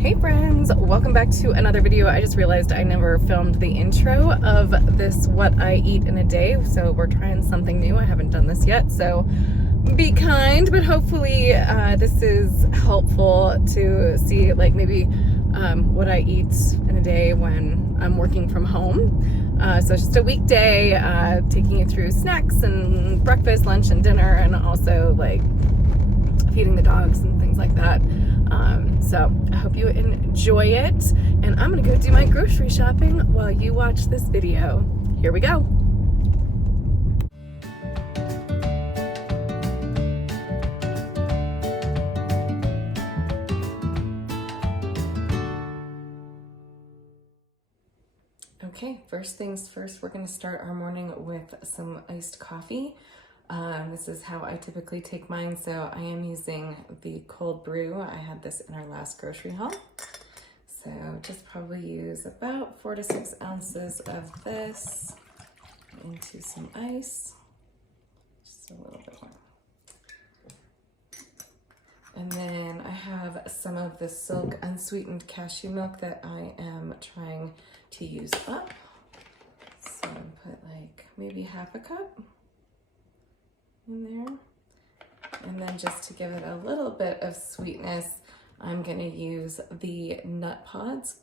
Hey friends, welcome back to another video. I just realized I never filmed the intro of this what I eat in a day, so we're trying something new. I haven't done this yet, so be kind, but hopefully this is helpful to see like maybe what I eat in a day when I'm working from home. So it's just a weekday, taking you through snacks and breakfast, lunch, and dinner, and also like feeding the dogs and things like that. So I hope you enjoy it, and I'm gonna go do my grocery shopping while you watch this video. Here we go. Okay, first things first, we're gonna start our morning with some iced coffee. This is how I typically take mine, so I am using the cold brew. I had this in our last grocery haul. So just probably use about 4 to 6 ounces of this into some ice, just a little bit more. And then I have some of the Silk unsweetened cashew milk that I am trying to use up. So put like maybe half a cup in there. And then just to give it a little bit of sweetness, I'm gonna use the nut pods.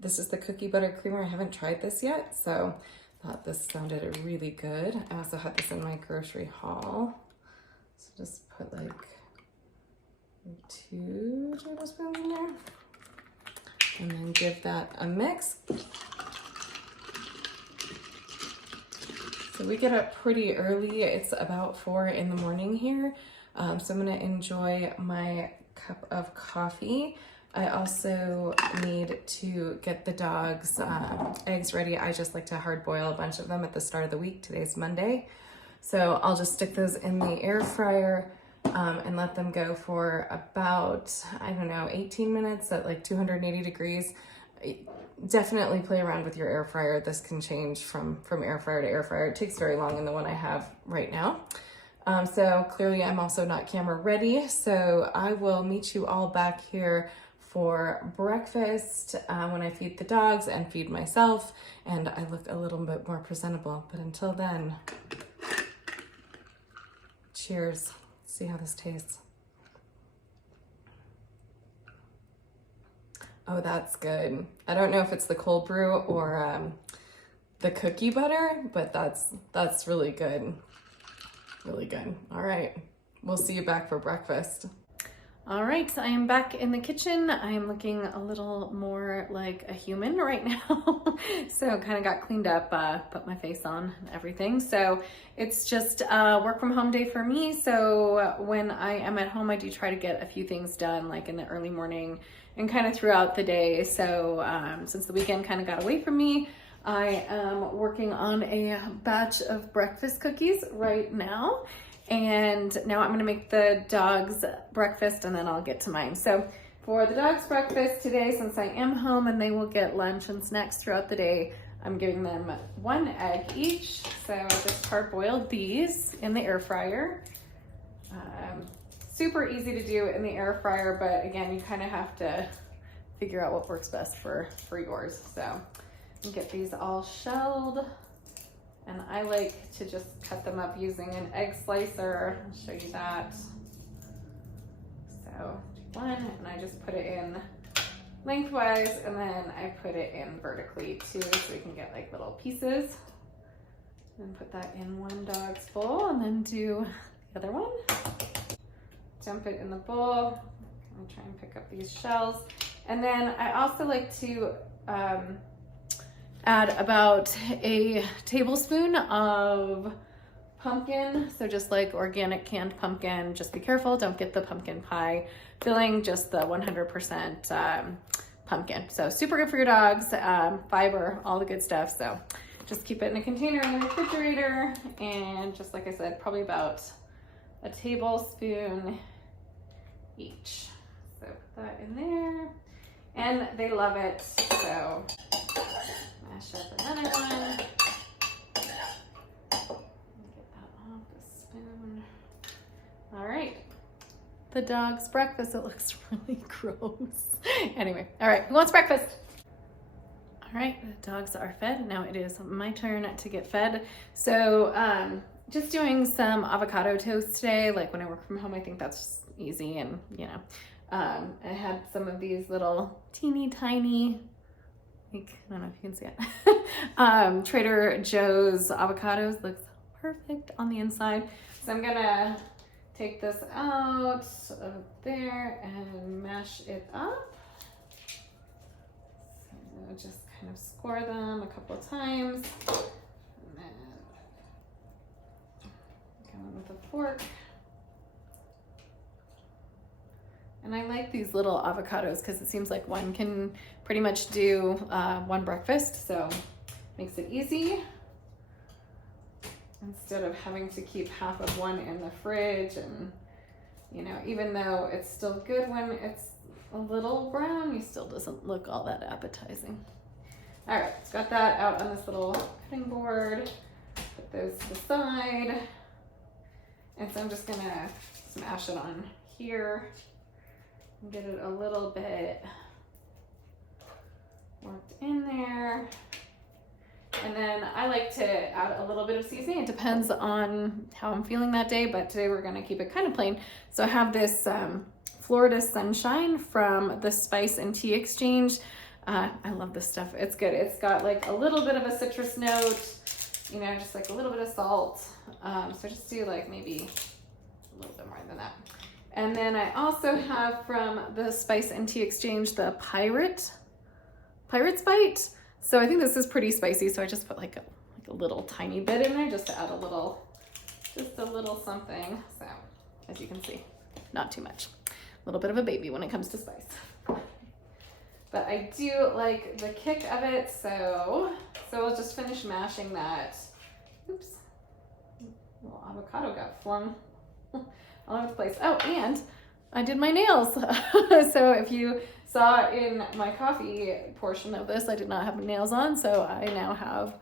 This is the cookie butter creamer. I haven't tried this yet, so thought this sounded really good. I also had this in my grocery haul. So just put like 2 tablespoons in there. And then give that a mix. So we get up pretty early. It's about 4 in the morning here. So I'm gonna enjoy my cup of coffee. I also need to get the dogs' eggs ready. I just like to hard boil a bunch of them at the start of the week. Today's Monday. So I'll just stick those in the air fryer and let them go for about, I don't know, 18 minutes at like 280 degrees. Definitely play around with your air fryer. This can change from air fryer to air fryer. It takes very long in the one I have right now. So clearly I'm also not camera ready. So I will meet you all back here for breakfast when I feed the dogs and feed myself, and I look a little bit more presentable. But until then, cheers. See how this tastes. Oh, that's good. I don't know if it's the cold brew or the cookie butter, but that's really good. Really good. All right, we'll see you back for breakfast. All right, so I am back in the kitchen. I am looking a little more like a human right now. So kind of got cleaned up, put my face on and everything. So it's just a work from home day for me. So when I am at home, I do try to get a few things done like in the early morning and kind of throughout the day. So since the weekend kind of got away from me, I am working on a batch of breakfast cookies right now. And now I'm gonna make the dogs breakfast and then I'll get to mine. So for the dogs breakfast today, since I am home and they will get lunch and snacks throughout the day, I'm giving them 1 egg each. So I just hard boiled these in the air fryer. Super easy to do in the air fryer, but again, you kind of have to figure out what works best for yours. So you get these all shelled. And I like to just cut them up using an egg slicer. I'll show you that. So one, and I just put it in lengthwise, and then I put it in vertically too, so we can get like little pieces. And put that in one dog's bowl, and then do the other one. Dump it in the bowl. I'm try and pick up these shells. And then I also like to add about a tablespoon of pumpkin. So just like organic canned pumpkin, just be careful, don't get the pumpkin pie filling, just the 100% pumpkin. So super good for your dogs, fiber, all the good stuff. So just keep it in a container in the refrigerator. And just like I said, probably about a tablespoon each. So put that in there. And they love it, so mash up another one. Get that off the spoon. All right. the dog's breakfast. It looks really gross. Anyway, all right, who wants breakfast? All right, the dogs are fed. Now it is my turn to get fed. So just doing some avocado toast today. Like when I work from home, I think that's easy. And you know, I had some of these little teeny tiny, like, I don't know if you can see it, Trader Joe's avocados. Looks perfect on the inside. So I'm gonna take this out of there and mash it up. So just kind of score them a couple of times. And then go in with a fork. And I like these little avocados because it seems like one can pretty much do one breakfast, so makes it easy instead of having to keep half of one in the fridge. And you know, even though it's still good when it's a little brown, it still doesn't look all that appetizing. All right, got that out on this little cutting board. Put those to the side. And so I'm just gonna smash it on here and get it a little bit worked in there. And then I like to add a little bit of seasoning. It depends on how I'm feeling that day, but today we're gonna keep it kind of plain. So I have this Florida Sunshine from the Spice and Tea Exchange. I love this stuff. It's good. It's got like a little bit of a citrus note, you know, just like a little bit of salt. So just do like maybe a little bit more than that. And then I also have from the Spice and Tea Exchange the Pirate's Bite. So I think this is pretty spicy, so I just put like a little tiny bit in there just to add just a little something. So as you can see, not too much. A little bit of a baby when it comes to spice. But I do like the kick of it, so I'll just finish mashing that. Oops, little avocado got flung all over the place. Oh, and I did my nails. So if you saw in my coffee portion of this, I did not have nails on, so I now have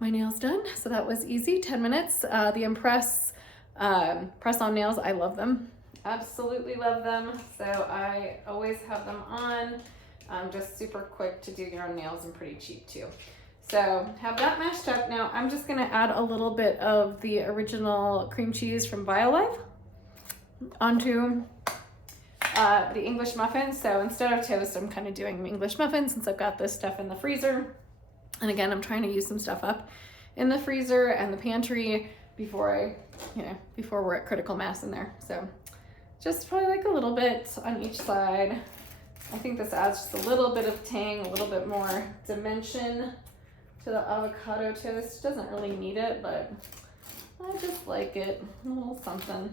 my nails done. So that was easy, 10 minutes. The Impress press-on nails, I love them. Absolutely love them. So I always have them on. Just super quick to do your own nails and pretty cheap too. So have that mashed up. Now I'm just gonna add a little bit of the original cream cheese from BioLife onto the English muffins. So instead of toast, I'm kind of doing English muffins since I've got this stuff in the freezer. And again, I'm trying to use some stuff up in the freezer and the pantry before we're at critical mass in there. So just probably like a little bit on each side. I think this adds just a little bit of tang, a little bit more dimension to the avocado toast. Doesn't really need it, but I just like it. A little something.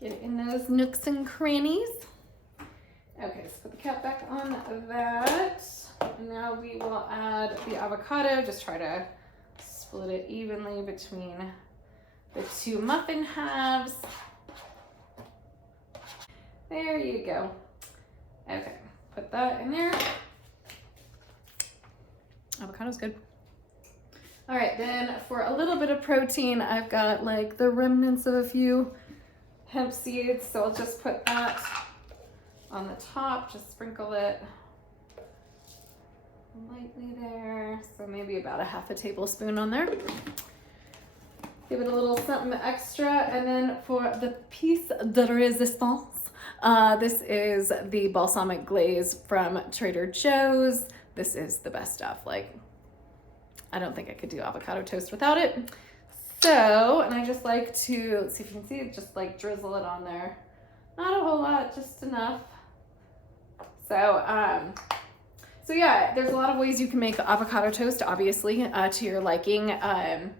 Get it in those nooks and crannies. Okay, let's put the cap back on that. And now we will add the avocado. Just try to split it evenly between the two muffin halves. There you go. Okay, put that in there. Avocado's good. All right, then for a little bit of protein, I've got like the remnants of a few hemp seeds, so I'll just put that on the top, just sprinkle it lightly there. So maybe about a half a tablespoon on there. Give it a little something extra. And then for the piece de resistance, this is the balsamic glaze from Trader Joe's. This is the best stuff. Like, I don't think I could do avocado toast without it. So, and I just like to, see if you can see, just like drizzle it on there. Not a whole lot, just enough. So yeah, there's a lot of ways you can make avocado toast, obviously, to your liking,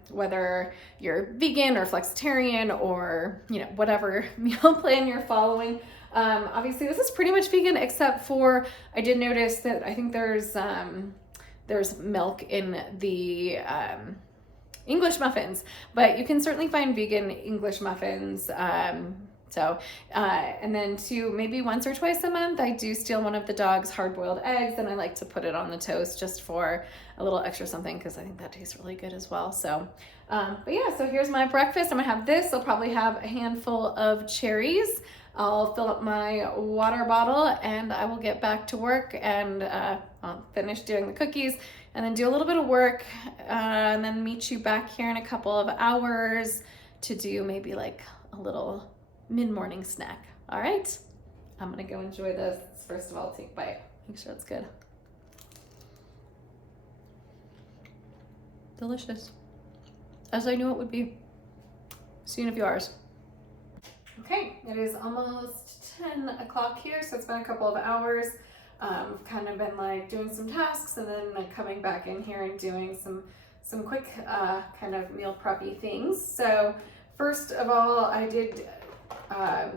whether you're vegan or flexitarian or, you know, whatever meal plan you're following. Obviously this is pretty much vegan, except for, I did notice that I think there's milk in the English muffins, but you can certainly find vegan English muffins. And then too, maybe once or twice a month, I do steal one of the dog's hard-boiled eggs and I like to put it on the toast just for a little extra something, because I think that tastes really good as well. So, but yeah, so here's my breakfast. I'm gonna have this. I'll probably have a handful of cherries. I'll fill up my water bottle and I will get back to work, and I'll finish doing the cookies and then do a little bit of work and then meet you back here in a couple of hours to do maybe like a little mid-morning snack. All right, I'm gonna go enjoy this. First of all, take a bite, make sure it's good. Delicious, as I knew it would be. Seen a few hours. Okay, it is almost 10 o'clock here, so it's been a couple of hours. Kind of been like doing some tasks and then like coming back in here and doing some quick kind of meal preppy things. So first of all, I did, I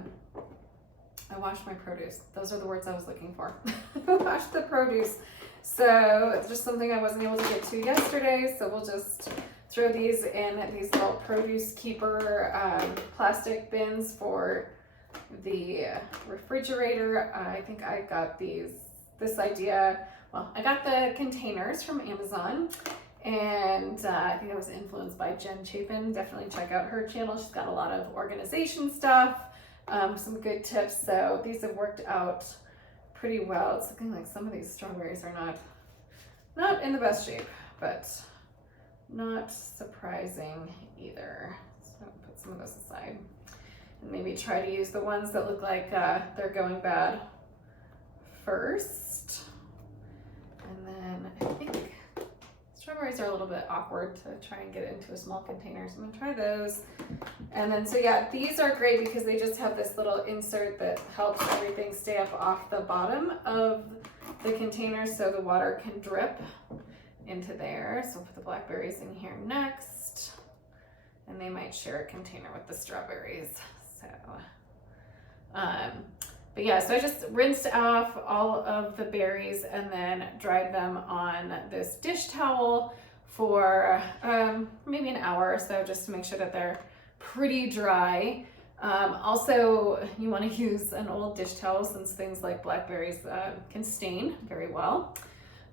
washed my produce. Those are the words I was looking for. I washed the produce. So it's just something I wasn't able to get to yesterday, so we'll just throw these in these little produce keeper plastic bins for the refrigerator. I think I got this idea, well, I got the containers from Amazon, and I think I was influenced by Jen Chapin. Definitely check out her channel. She's got a lot of organization stuff, some good tips. So these have worked out pretty well. It's looking like some of these strawberries are not in the best shape, but not surprising either. So I'll put some of those aside and maybe try to use the ones that look like they're going bad first. And then I think strawberries are a little bit awkward to try and get into a small container, so I'm gonna try those. And then, so yeah, these are great because they just have this little insert that helps everything stay up off the bottom of the container so the water can drip into there. So we'll put the blackberries in here next, and they might share a container with the strawberries. So, but yeah, so I just rinsed off all of the berries and then dried them on this dish towel for maybe an hour or so, just to make sure that they're pretty dry. Also, you want to use an old dish towel since things like blackberries can stain very well.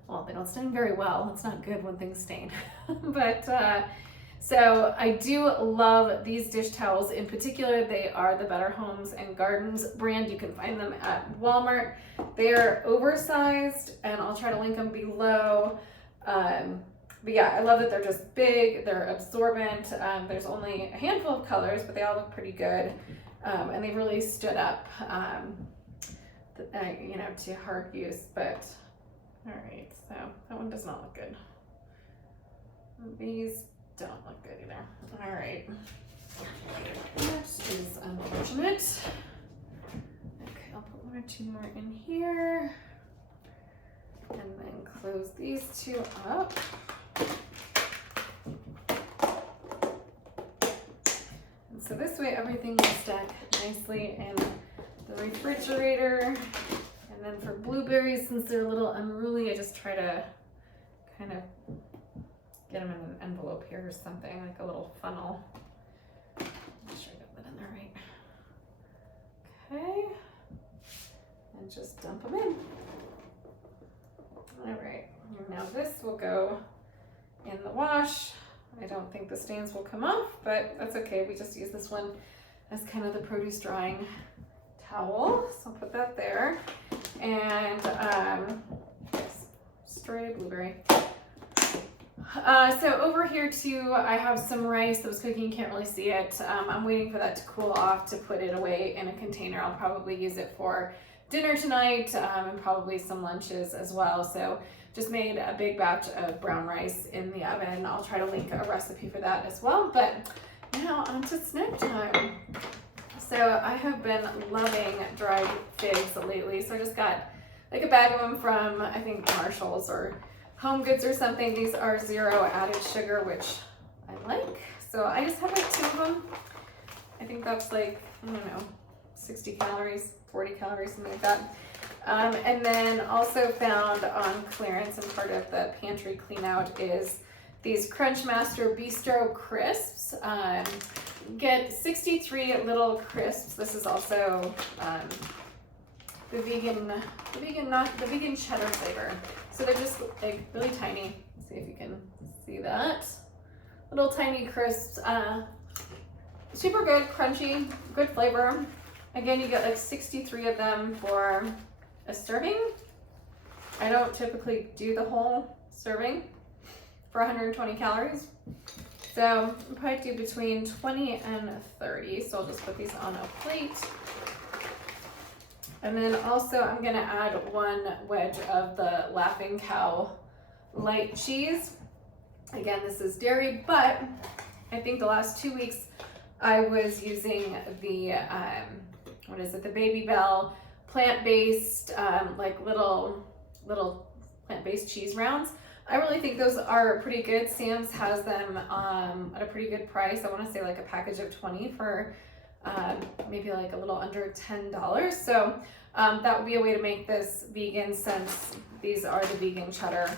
Well, they don't stain very well. It's not good when things stain. But so I do love these dish towels. In particular, they are the Better Homes and Gardens brand. You can find them at Walmart. They're oversized, and I'll try to link them below. But yeah, I love that they're just big, they're absorbent. There's only a handful of colors, but they all look pretty good. And they really stood up, you know, to hard use. But all right, so that one does not look good. These don't look good either. All right, that is unfortunate. Okay, I'll put one or two more in here, and then close these two up. And so this way everything will stack nicely in the refrigerator. And then for blueberries, since they're a little unruly, I just try to kind of get them in an envelope here or something, like a little funnel. Make sure I got that in there right. Okay. And just dump them in. All right, now this will go in the wash. I don't think the stains will come off, but that's okay. We just use this one as kind of the produce drying towel. So I'll put that there. And stray blueberry. So over here too, I have some rice that was cooking. You can't really see it. I'm waiting for that to cool off to put it away in a container. I'll probably use it for dinner tonight, and probably some lunches as well. So just made a big batch of brown rice in the oven. I'll try to link a recipe for that as well. But now on to snack time. So I have been loving dried figs lately. So I just got like a bag of them from, I think, Marshall's or Home Goods or something. These are 0 added sugar, which I like. So I just have like 2 of them. I think that's like, I don't know, 60 calories, 40 calories, something like that. And then also found on clearance, and part of the pantry clean out, is these Crunch Master Bistro crisps. Get 63 little crisps. This is also the vegan cheddar flavor. So they're just like really tiny. Let's see if you can see that. Little tiny crisps. Super good, crunchy, good flavor. Again, you get like 63 of them for a serving. I don't typically do the whole serving for 120 calories. So I'll probably do between 20 and 30. So I'll just put these on a plate. And then also I'm gonna add 1 wedge of the Laughing Cow light cheese. Again, this is dairy, but I think the last 2 weeks I was using the, what is it? The Baby Bell plant-based, like little plant-based cheese rounds. I really think those are pretty good. Sam's has them at a pretty good price. I want to say like a package of 20 for maybe like a little under $10. So that would be a way to make this vegan, since these are the vegan cheddar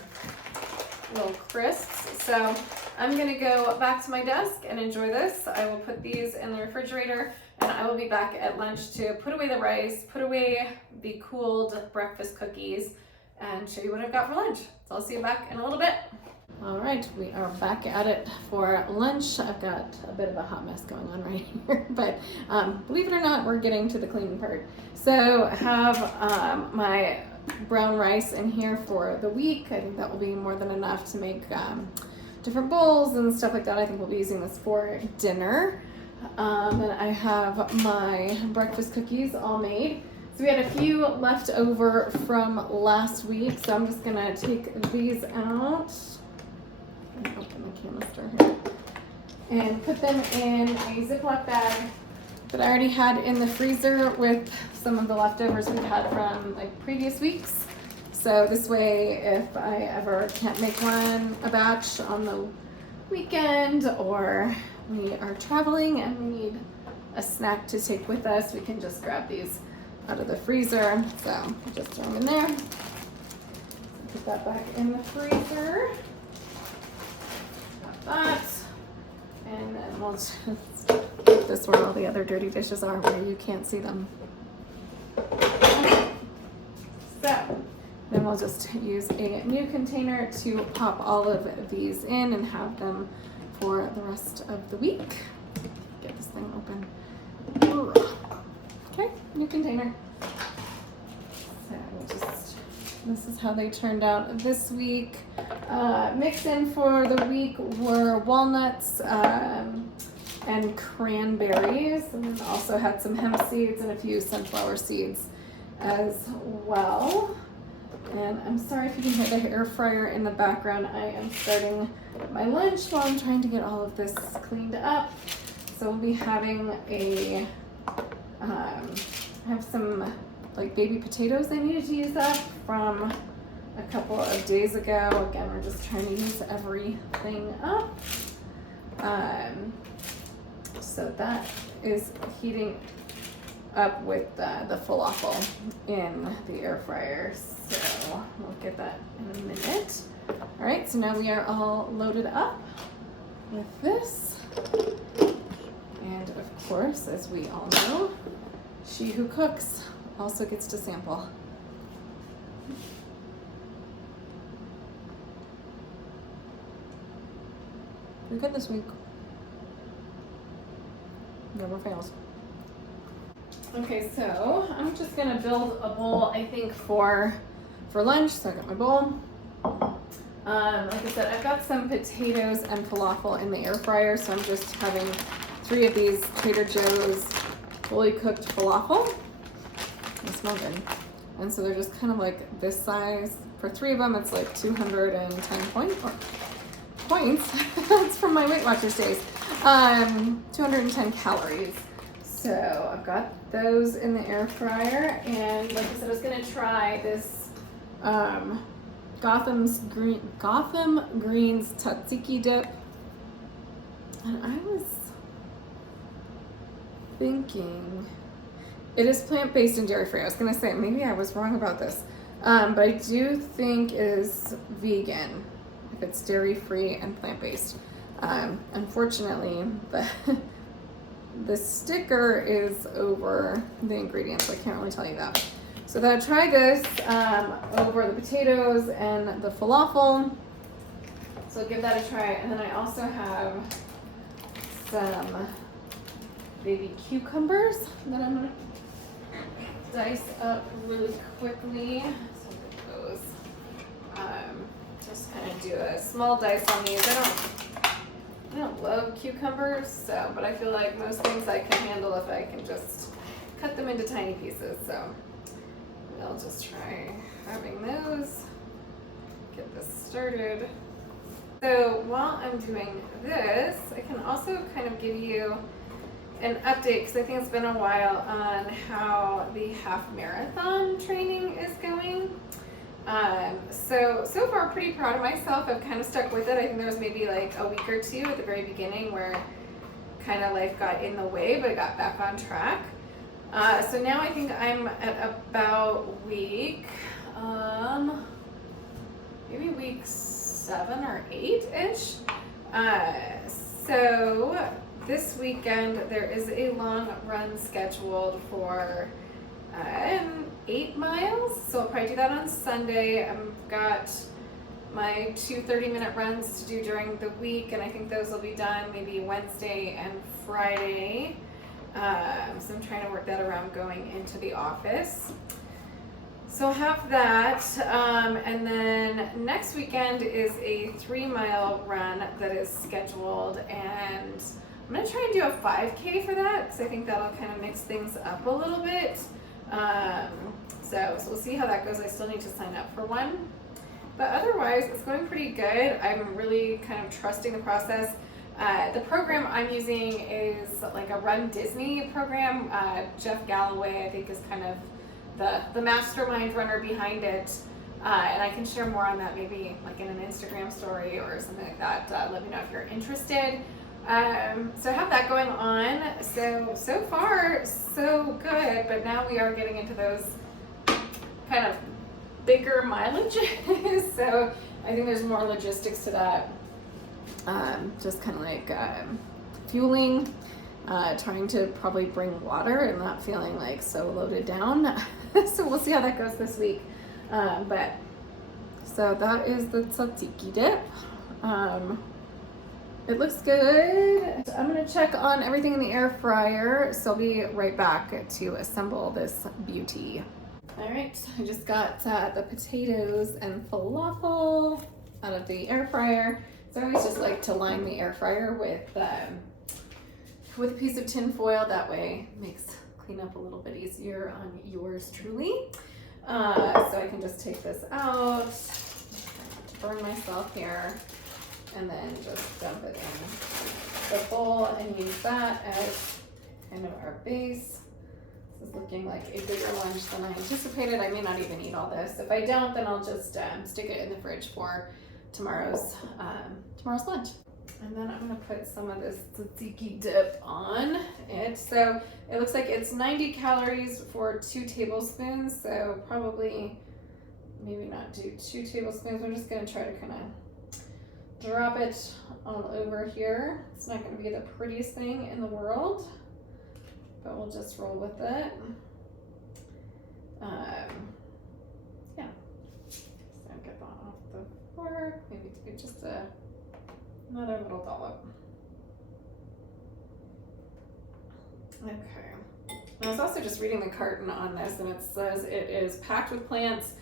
little crisps. So I'm gonna go back to my desk and enjoy this. I will put these in the refrigerator, and I will be back at lunch to put away the rice, put away the cooled breakfast cookies, and show you what I've got for lunch. So I'll see you back in a little bit. All right, we are back at it for lunch. I've got a bit of a hot mess going on right here, but believe it or not, we're getting to the cleaning part. So I have my brown rice in here for the week. I think that will be more than enough to make different bowls and stuff like that. I think we'll be using this for dinner. And I have my breakfast cookies all made. So we had a few left over from last week, so I'm just gonna take these out. Open the canister here and put them in a Ziploc bag that I already had in the freezer with some of the leftovers we've had from like previous weeks. So this way, if I ever can't make a batch on the weekend, or we are traveling and we need a snack to take with us, we can just grab these out of the freezer. So I'll just throw them in there. Put that back in the freezer. Got that. And then we'll just put this where all the other dirty dishes are, where you can't see them. Okay. So then we'll just use a new container to pop all of these in and have them for the rest of the week. Get this thing open. Okay, new container. So we'll just, this is how they turned out this week. Mixed in for the week were walnuts and cranberries, and then also had some hemp seeds and a few sunflower seeds as well. And I'm sorry if you can hear the air fryer in the background. I am starting my lunch while I'm trying to get all of this cleaned up. So we'll be having a, I have some like baby potatoes I needed to use up from a couple of days ago. Again, we're just trying to use everything up. So that is heating up with the falafel in the air fryer. So we'll get that in a minute. All right, so now we are all loaded up with this. And of course, as we all know, she who cooks also gets to sample. Pretty good this week. Never fails. Okay, so I'm just gonna build a bowl, I think, for lunch. So I got my bowl. Like I said, I've got some potatoes and falafel in the air fryer, so I'm just having 3 of these Trader Joe's fully cooked falafel. They smell good. And so they're just kind of like this size. For 3 of them, it's like 210 points. That's from my Weight Watchers days. 210 calories. So I've got those in the air fryer, and like I said, I was gonna try this Gotham Greens tzatziki dip, and I was thinking it is plant-based and dairy-free. I was gonna say maybe I was wrong about this, but I do think it is vegan if it's dairy-free and plant-based. Unfortunately, the sticker is over the ingredients, so I can't really tell you that. So then I tried this over the potatoes and the falafel. So give that a try. And then I also have some baby cucumbers that I'm gonna dice up really quickly. So those, just kind of do a small dice on these. I don't love cucumbers, so, but I feel like most things I can handle if I can just cut them into tiny pieces. So I'll just try having those, get this started. So while I'm doing this, I can also kind of give you an update, because I think it's been a while, on how the half marathon training is going. So far pretty proud of myself. I've kind of stuck with it. I think there was maybe like a week or two at the very beginning where kind of life got in the way, but I got back on track. So now I think I'm at about week, maybe week 7 or 8-ish. So this weekend there is a long run scheduled for 8 miles, so I'll probably do that on Sunday. I've got my 2 30-minute runs to do during the week, and I think those will be done maybe Wednesday and Friday. So I'm trying to work that around going into the office. So I'll have that, and then next weekend is a 3-mile run that is scheduled, and I'm going to try and do a 5K for that, because I think that'll kind of mix things up a little bit. So we'll see how that goes. I still need to sign up for one, but otherwise it's going pretty good. I'm really kind of trusting the process. The program I'm using is like a Run Disney program. Jeff Galloway, I think, is kind of the mastermind runner behind it. And I can share more on that maybe like in an Instagram story or something like that. Let me know if you're interested. So I have that going on. So far, so good, but now we are getting into those kind of bigger mileages. So I think there's more logistics to that. Just kind of like fueling, trying to probably bring water and not feeling like so loaded down. So we'll see how that goes this week. But so that is the tzatziki dip. It looks good. I'm gonna check on everything in the air fryer, so I'll be right back to assemble this beauty. All right, I just got the potatoes and falafel out of the air fryer. So I always just like to line the air fryer with a piece of tin foil. That way it makes cleanup a little bit easier on yours truly. So I can just take this out, burn myself here, and then just dump it in the bowl and use that as kind of our base. This is looking like a bigger lunch than I anticipated. I may not even eat all this. If I don't, then I'll just stick it in the fridge for tomorrow's lunch. And then I'm gonna put some of this tzatziki dip on it. So it looks like it's 90 calories for 2 tablespoons. So probably maybe not do 2 tablespoons. I'm just gonna try to kind of drop it all over here. It's not gonna be the prettiest thing in the world, but we'll just roll with it. Yeah, so get that off the fork. Maybe do just another little dollop. Okay. I was also just reading the carton on this, and it says it is packed with plants.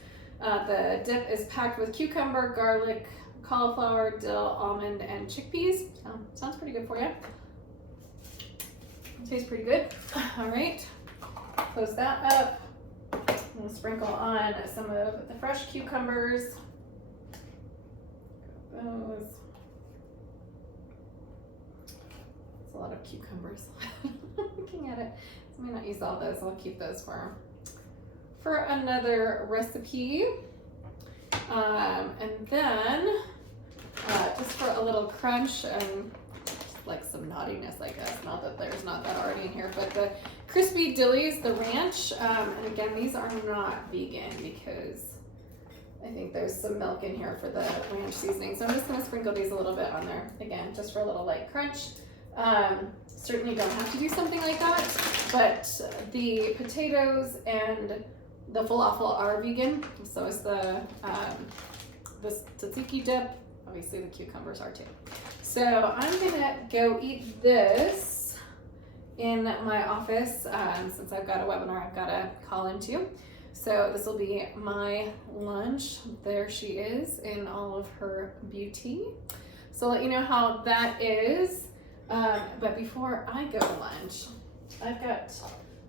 The dip is packed with cucumber, garlic, cauliflower, dill, almond, and chickpeas. Sounds pretty good for you. Tastes pretty good. All right, close that up. I'm gonna sprinkle on some of the fresh cucumbers. Those. It's a lot of cucumbers. Looking at it, so I may not use all those. I'll keep those for another recipe. And then just for a little crunch and like some naughtiness, I guess. Not that there's not that already in here, but the crispy dillies, the ranch. And again, these are not vegan because I think there's some milk in here for the ranch seasoning. So I'm just gonna sprinkle these a little bit on there, again, just for a little light crunch. Certainly don't have to do something like that, but the potatoes and the falafel are vegan. So is the this tzatziki dip. Obviously the cucumbers are too. So I'm gonna go eat this in my office. Since I've got a webinar I've got to call into. So this will be my lunch. There she is in all of her beauty. So I'll let you know how that is. But before I go to lunch, I've got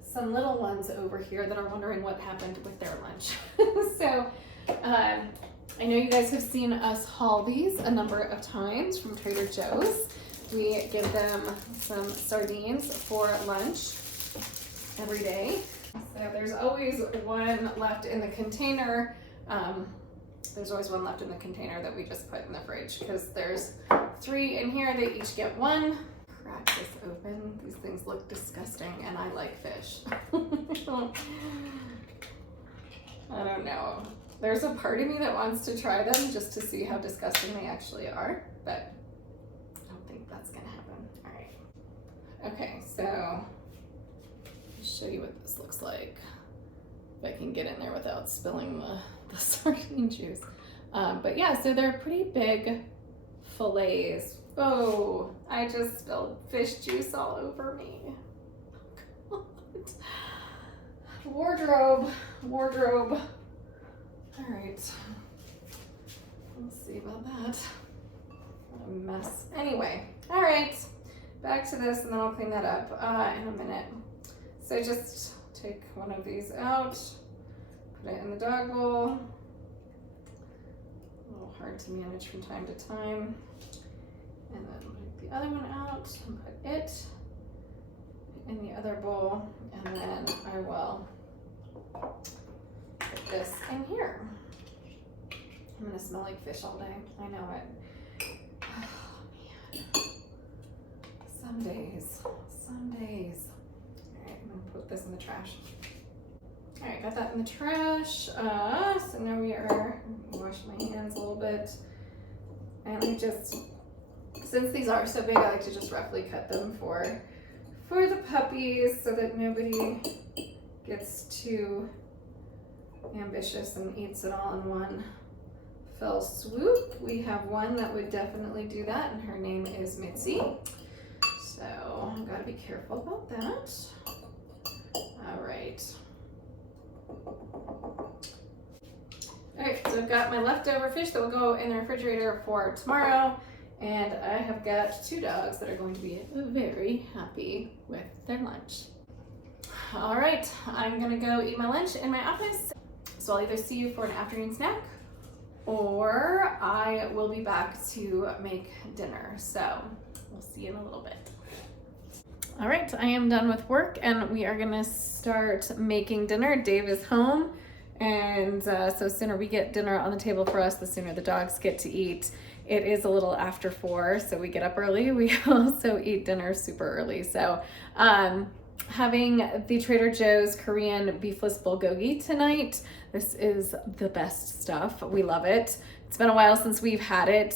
some little ones over here that are wondering what happened with their lunch. So I know you guys have seen us haul these a number of times from Trader Joe's. We give them some sardines for lunch every day. So there's always one left in the container. There's always one left in the container that we just put in the fridge because there's 3 in here. They each get 1. Crack this open. These things look disgusting and I like fish. I don't know. There's a part of me that wants to try them just to see how disgusting they actually are, but I don't think that's gonna happen. All right. Okay, so I'll show you what this looks like. If I can get in there without spilling the sardine juice. But yeah, so they're pretty big fillets. Oh, I just spilled fish juice all over me. Oh, God. Wardrobe. All right, let's see about that. What a mess. Anyway, all right, back to this and then I'll clean that up in a minute. So just take one of these out, put it in the dog bowl. A little hard to manage from time to time. And then put the other one out and put it in the other bowl. And then I will put this in here. I'm gonna smell like fish all day. I know it. Oh man. Some days. All right, I'm gonna put this in the trash. All right, got that in the trash. So now we are, wash my hands a little bit. And I just, since these are so big, I like to just roughly cut them for the puppies so that nobody gets too ambitious and eats it all in one fell swoop. We have one that would definitely do that, and her name is Mitzi. So I've got to be careful about that. All right. All right, so I've got my leftover fish that will go in the refrigerator for tomorrow, and I have got 2 dogs that are going to be very happy with their lunch. All right, I'm gonna go eat my lunch in my office. So I'll either see you for an afternoon snack or I will be back to make dinner. So we'll see you in a little bit. All right, I am done with work and we are gonna start making dinner. Dave is home, and so sooner we get dinner on the table for us, the sooner the dogs get to eat. It is a little after 4, so we get up early. We also eat dinner super early. So having the Trader Joe's Korean beefless bulgogi tonight. This is the best stuff. We love it. It's been a while since we've had it.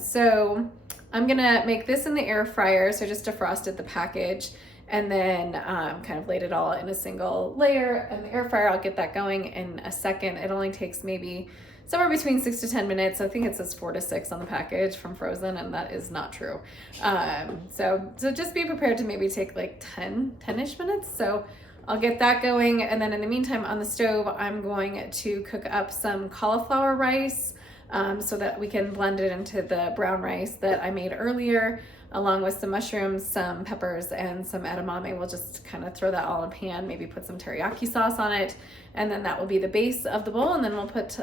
So I'm gonna make this in the air fryer. So just defrosted the package and then kind of laid it all in a single layer in the air fryer. I'll get that going in a second. It only takes maybe somewhere between 6 to 10 minutes. I think it says 4 to 6 on the package from Frozen, and that is not true. So just be prepared to maybe take like 10-ish minutes. So I'll get that going. And then in the meantime on the stove, I'm going to cook up some cauliflower rice so that we can blend it into the brown rice that I made earlier, along with some mushrooms, some peppers, and some edamame. We'll just kind of throw that all in a pan, maybe put some teriyaki sauce on it, and then that will be the base of the bowl, and then we'll put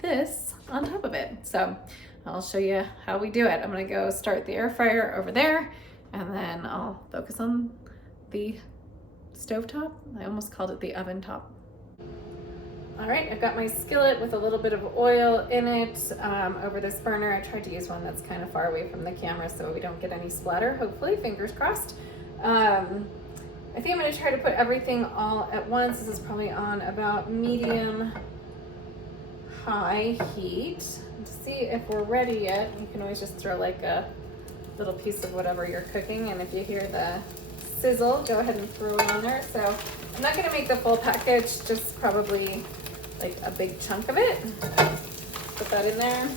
this on top of it. So I'll show you how we do it. I'm gonna go start the air fryer over there, and then I'll focus on the stovetop. I almost called it the oven top. All right, I've got my skillet with a little bit of oil in it over this burner. I tried to use one that's kind of far away from the camera so we don't get any splatter, hopefully, fingers crossed. I think I'm gonna try to put everything all at once. This is probably on about medium high heat. To see if we're ready yet, you can always just throw like a little piece of whatever you're cooking, and if you hear the sizzle, go ahead and throw it on there. So I'm not gonna make the full package, just probably like a big chunk of it. Put that in there.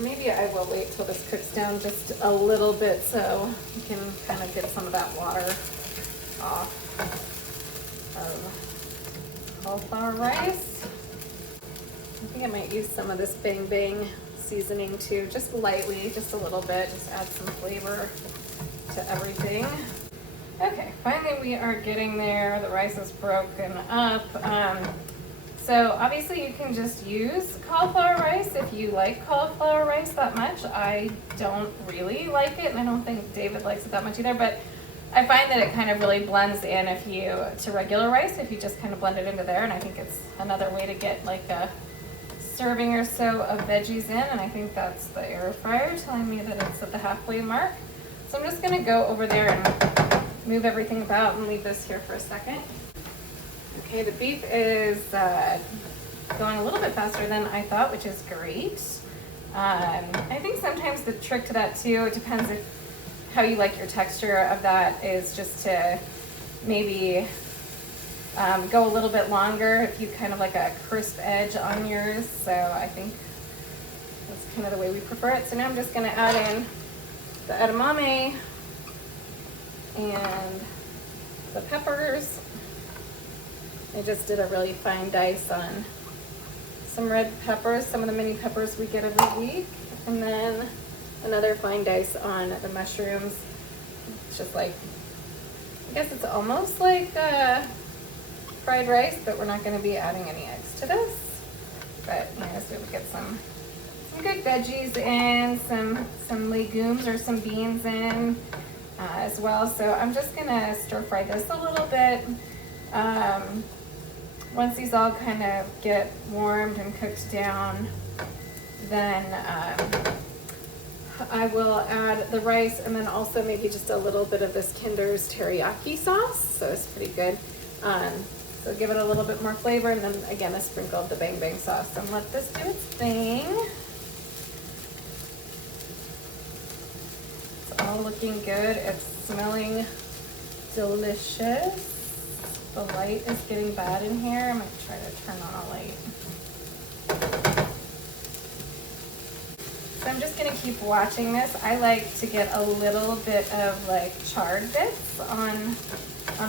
Maybe I will wait till this cooks down just a little bit so you can kind of get some of that water off of cauliflower rice. I think I might use some of this Bang Bang seasoning too, just lightly, just a little bit, just add some flavor to everything. Okay, finally we are getting there. The rice is broken up. So obviously you can just use cauliflower rice if you like cauliflower rice that much. I don't really like it, and I don't think David likes it that much either, but I find that it kind of really blends in to regular rice if you just kind of blend it into there, and I think it's another way to get like a serving or so of veggies in, and I think that's the air fryer telling me that it's at the halfway mark. So I'm just gonna go over there and move everything about and leave this here for a second. Okay, the beef is going a little bit faster than I thought, which is great. I think sometimes the trick to that too, it depends how you like your texture of that, is just to maybe go a little bit longer if you kind of like a crisp edge on yours. So I think that's kind of the way we prefer it. So now I'm just gonna add in the edamame and the peppers. I just did a really fine dice on some red peppers, some of the mini peppers we get every week, and then another fine dice on the mushrooms. It's just like, I guess it's almost like fried rice, but we're not going to be adding any eggs to this. But you know, so we get some good veggies in, some legumes or some beans in as well. So I'm just going to stir fry this a little bit. Once these all kind of get warmed and cooked down, then I will add the rice, and then also maybe just a little bit of this Kinder's teriyaki sauce. So it's pretty good. So give it a little bit more flavor, and then again a sprinkle of the Bang Bang sauce, and let this do its thing. It's all looking good. It's smelling delicious. The light is getting bad in here. I might try to turn on a light. So I'm just gonna keep watching this. I like to get a little bit of like charred bits on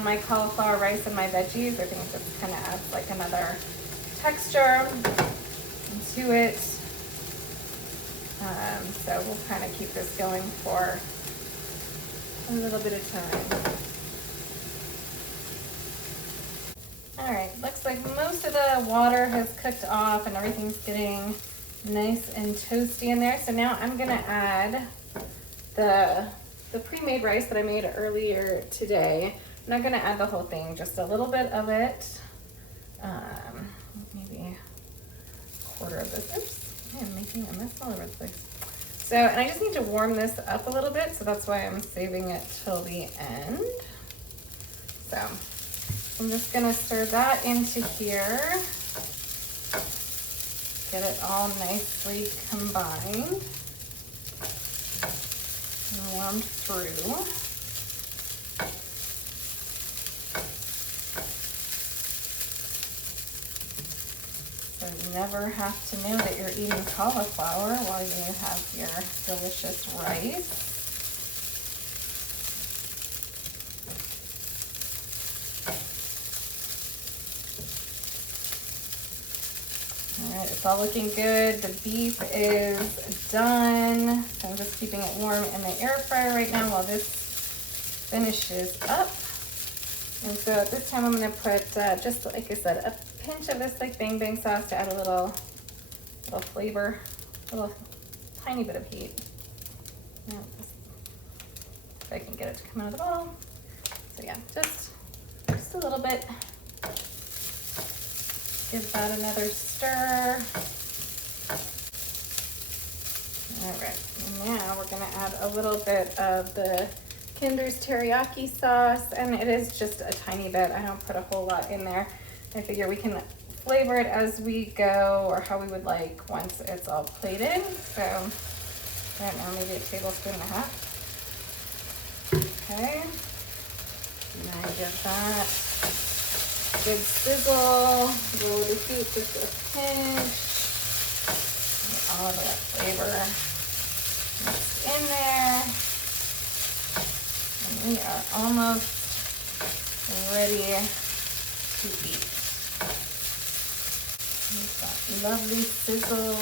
my cauliflower rice and my veggies. I think it just kind of adds like another texture to it. So we'll kind of keep this going for a little bit of time. All right, looks like most of the water has cooked off and everything's getting nice and toasty in there. So now I'm gonna add the pre-made rice that I made earlier today. I'm not gonna add the whole thing, just a little bit of it. Maybe a quarter of this. Oops, I'm making a mess all over the place. So, and I just need to warm this up a little bit, so that's why I'm saving it till the end. So I'm just gonna stir that into here. Get it all nicely combined and warmed through. So you never have to know that you're eating cauliflower while you have your delicious rice. It's all looking good. The beef is done. So I'm just keeping it warm in the air fryer right now while this finishes up. And so at this time I'm going to put, just like I said, a pinch of this like Bang Bang sauce to add a little flavor, a little tiny bit of heat. Now, if I can get it to come out of the bottle. So yeah, just a little bit. Give that another stir. All right, now we're gonna add a little bit of the Kinder's teriyaki sauce, and it is just a tiny bit. I don't put a whole lot in there. I figure we can flavor it as we go, or how we would like once it's all plated. So I don't know, maybe a tablespoon and a half. Okay, and I give that good sizzle, lower the heat just a pinch. Get all of that flavor mixed in there. And we are almost ready to eat. We've got lovely sizzle.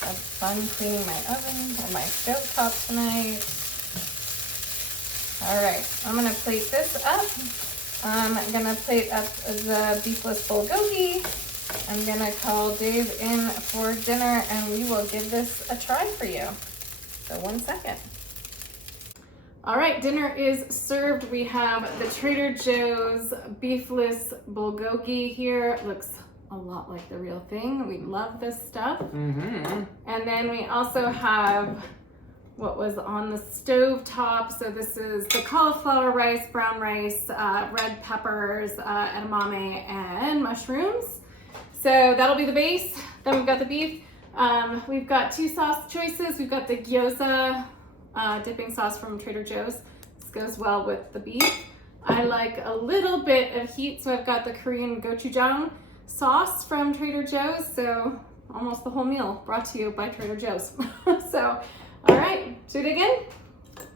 I have fun cleaning my oven or my stove top tonight. All right, I'm gonna plate this up. I'm gonna plate up the beefless bulgogi. I'm gonna call Dave in for dinner and we will give this a try for you. So 1 second. All right, dinner is served. We have the Trader Joe's beefless bulgogi here. It looks a lot like the real thing. We love this stuff. Mm-hmm. And then we also have what was on the stove top. So this is the cauliflower rice, brown rice, red peppers, edamame, and mushrooms. So that'll be the base. Then we've got the beef. We've got 2 sauce choices. We've got the gyoza dipping sauce from Trader Joe's. This goes well with the beef. I like a little bit of heat, so I've got the Korean gochujang sauce from Trader Joe's. So almost the whole meal brought to you by Trader Joe's. So, all right, should we dig in?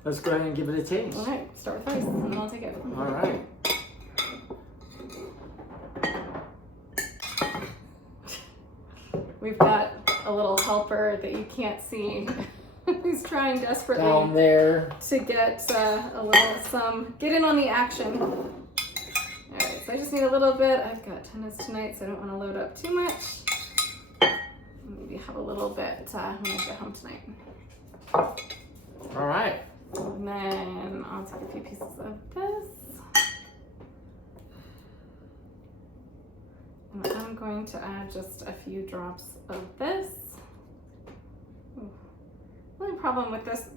Let's go ahead and give it a taste. All right, start with rice, and then I'll take it. All right. We've got a little helper that you can't see. He's trying desperately Down there. to get get in on the action. All right, so I just need a little bit. I've got tennis tonight, so I don't want to load up too much. Maybe have a little bit when I get home tonight. All right. And then I'll take a few pieces of this. And I'm going to add just a few drops of this. Ooh. The only problem with this,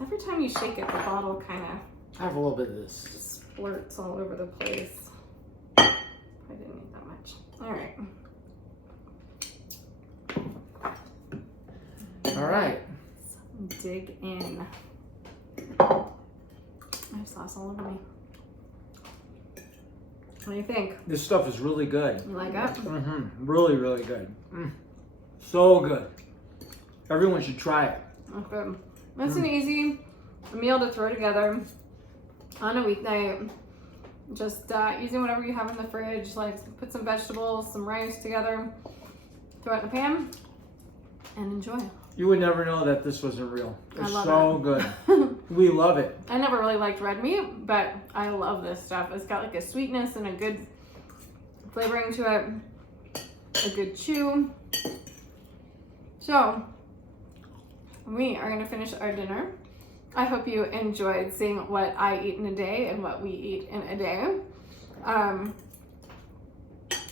every time you shake it, the bottle kind of I have a little bit of this. just splurts all over the place. I didn't need that much. All right. All right. Let's dig in. I have sauce all over me. What do you think? This stuff is really good. You like it? Mm-hmm. Really, really good. So good. Everyone should try it. Okay. It's an easy meal to throw together on a weeknight. Just using whatever you have in the fridge, like put some vegetables, some rice together, throw it in a pan, and enjoy. You would never know that this wasn't real. I It's love so it. good. We love it. I never really liked red meat, but I love this stuff. It's got like a sweetness and a good flavoring to it, a good chew. So we are gonna finish our dinner. I hope you enjoyed seeing what I eat in a day and what we eat in a day.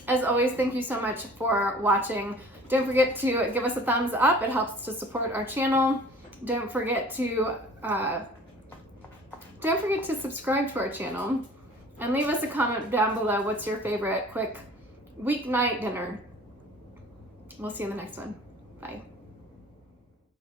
As always, thank you so much for watching. Don't forget to give us a thumbs up. It helps to support our channel. Don't forget to subscribe to our channel and leave us a comment down below. What's your favorite quick weeknight dinner? We'll see you in the next one. Bye.